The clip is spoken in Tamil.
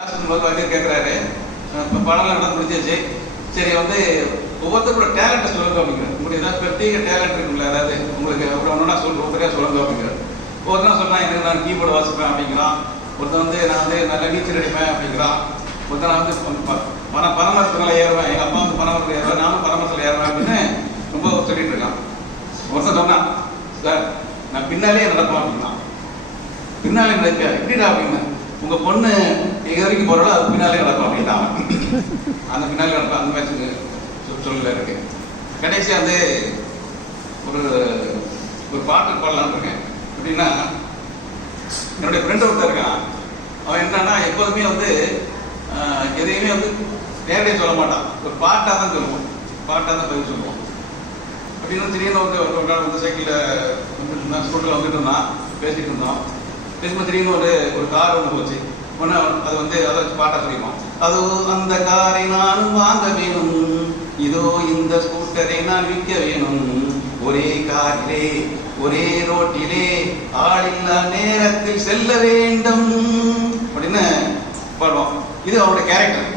கேட்குறாரு, இப்போ படம்லாம் நடந்து முடிஞ்சிச்சு. சரி வந்து ஒவ்வொருத்தரோட டேலண்ட்டை சொல்லுங்க அப்படிங்கிற. உங்களுக்கு ஏதாவது பிரத்யேக டேலண்ட் இருக்குல்ல, அதாவது உங்களுக்கு ஒன்றா ஒவ்வொருத்தரையாக சொல்லுங்க அப்படிங்கிற. ஒருத்தர் சொல்கிறான், எனக்கு நான் கீபோர்டு வாசிப்பேன் அப்படிங்கிறான். ஒருத்தன் வந்து நான் வந்து நல்லா நீச்சல் அடிப்பேன் அப்படிங்கிறான். ஒருத்தர் நான் வந்து பனமரத்தில் ஏறுவேன், எங்கள் அப்பா வந்து பனமரத்தில் ஏறுவேன், நானும் பனமரத்தில் ஏறுவேன் அப்படின்னு ரொம்ப சொல்லிட்டு இருக்கான். ஒருத்தன் சொன்னான், சார் நான் பின்னாலே நடப்பேன் அப்படின்னா. பின்னாலே நடக்க எப்படிடா அப்படின்னா, உங்க பொண்ணு எங்க வரைக்கும் போறாளோ அது பின்னாலே நடக்கும் அப்படின்னா அந்த பின்னாலே நடக்கும். அந்த மாதிரி சொல்ல இருக்கு. கடைசியா வந்து ஒரு பாட்டு பாடலான்னு இருக்கேன். எப்படின்னா, என்னுடைய ஃப்ரெண்ட் ஒருத்தர் இருக்கான். அவன் என்னன்னா எப்போதுமே வந்து எதையுமே வந்து நேரடியாக சொல்ல மாட்டான், ஒரு பாட்டாக தான் சொல்லுவோம், பாட்டாக தான் பதிவு சொல்லுவோம். அப்படின்னு திடீர்னு ஒரு நாள் வந்து சைக்கிளில் வந்துட்டு இருந்தான், ஸ்கூட்டில் வந்துட்டு இருந்தான், பேசிட்டு இருந்தோம். பேசும்போது திடீர்னு ஒரு கார் ஒன்று போச்சு. ஒன்று அது வந்து அதை வச்சு பாட்டா சொல்லிப்போம். அதோ அந்த காரை நானும் வாங்க வேணும், இதோ இந்த ஸ்கூட்டரை நான் விற்க வேணும், ஒரே காரிலே ஒரே ரோட்டிலே ஆளில்லா நேரத்தில் செல்ல வேண்டும் அப்படின்னு பாடுவோம். இது அவருடைய கேரக்டர்.